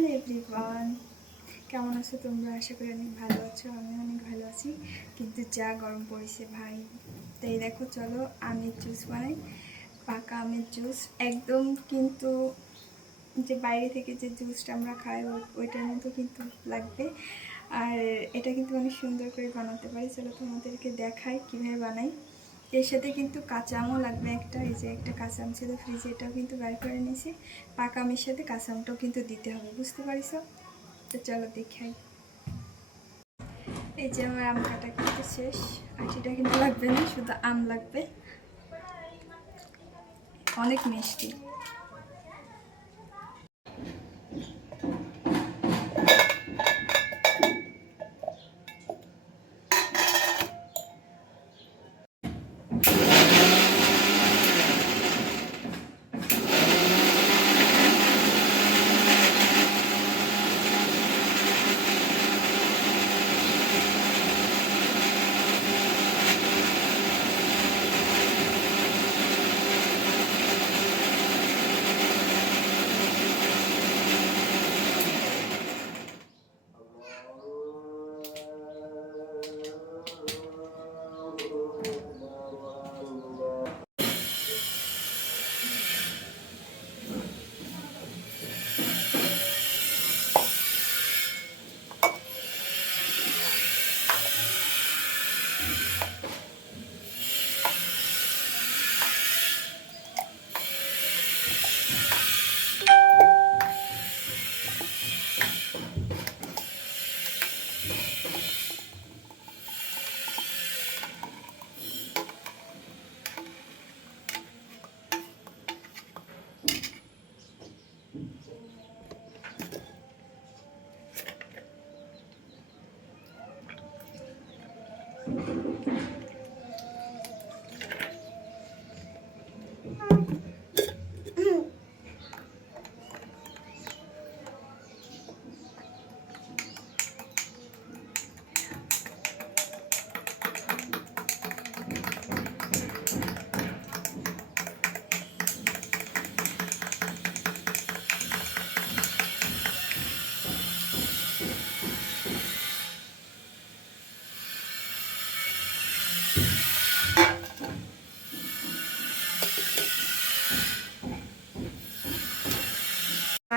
Hello everyone, কেমন আছো তোমরা? আশা করি অনেক ভালো আছো। আমি অনেক ভালো আছি, কিন্তু যা গরম পড়েছে ভাই। তাই দেখো, চলো আমের জুস বানাই। পাকা আমের জুস একদম, কিন্তু যে বাইরে থেকে যে জুসটা আমরা খাই ওইটার মতো কিন্তু লাগবে। আর এটা কিন্তু অনেক সুন্দর করে বানাতে পারি। চলো তোমাদেরকে দেখাই কীভাবে বানাই। এর সাথে কিন্তু কাঁচা আমও লাগবে একটা। এই যে একটা কাঁচা আম ছিল ফ্রিজে, এটাও কিন্তু বের করে নিয়েছি। পাকা আমের সাথে কাঁচা আমটাও কিন্তু দিতে হবে, বুঝতে পারিস? তো চলো দেখাই। এই যে আমার আম কাটা কিন্তু শেষ। আটিটা কিন্তু লাগবে না, শুধু আম লাগবে। অনেক মিষ্টি।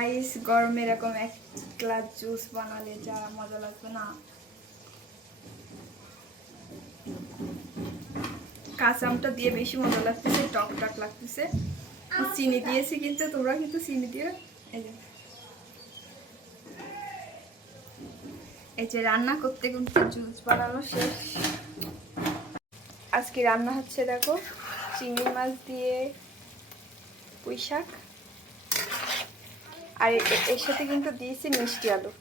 আইস গরমে এরকম এক গ্লাস জুস বানালে যা মজা লাগবে না। কাঁচা আমটা দিয়ে বেশি মজা লাগতেছে, টক টক লাগতেছে। চিনি দিয়েছি, কিন্তু তোমরা কিন্তু চিনি দিয়ে। এই যে রান্না করতে করতে জুস বানানো শেষ। আজকে রান্না হচ্ছে দেখো, চিংড়ি মাছ দিয়ে পুঁই শাক, আর এর সাথে কিন্তু দিয়েছি মিষ্টি আলু।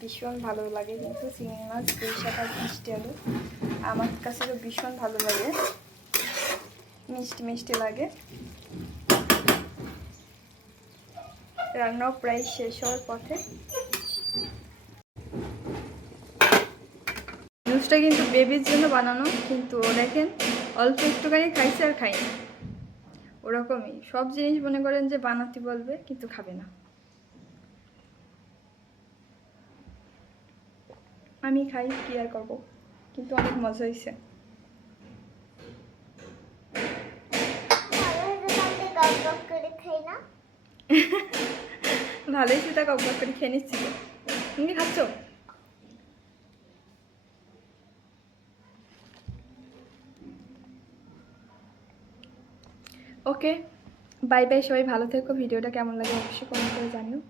ভীষণ ভালো লাগে কিন্তু চিংড়ি মাছ, পুঁই শাক আর মিষ্টি আলু আমার কাছে তো ভীষণ ভালো লাগে, মিষ্টি মিষ্টি লাগে। রান্নাও প্রায় শেষ হওয়ার পথে। জুসটা কিন্তু বেবির জন্য বানানো, কিন্তু ও দেখেন অল্প একটুখানি খাইছে আর খাইনি। ওরকমই সব জিনিস মনে করেন যে বানাতে বলবে কিন্তু খাবে না। আমি খাই, কি আর করবো, কিন্তু অনেক মজা হয়েছে। ভালোই সেটা কক করে খেয়ে নিচ্ছি। তুমি খাচ্ছ? ওকে, বাই বাই। সবাই ভালো থেকো। ভিডিওটা কেমন লাগে অবশ্যই কমেন্ট করে জানিও।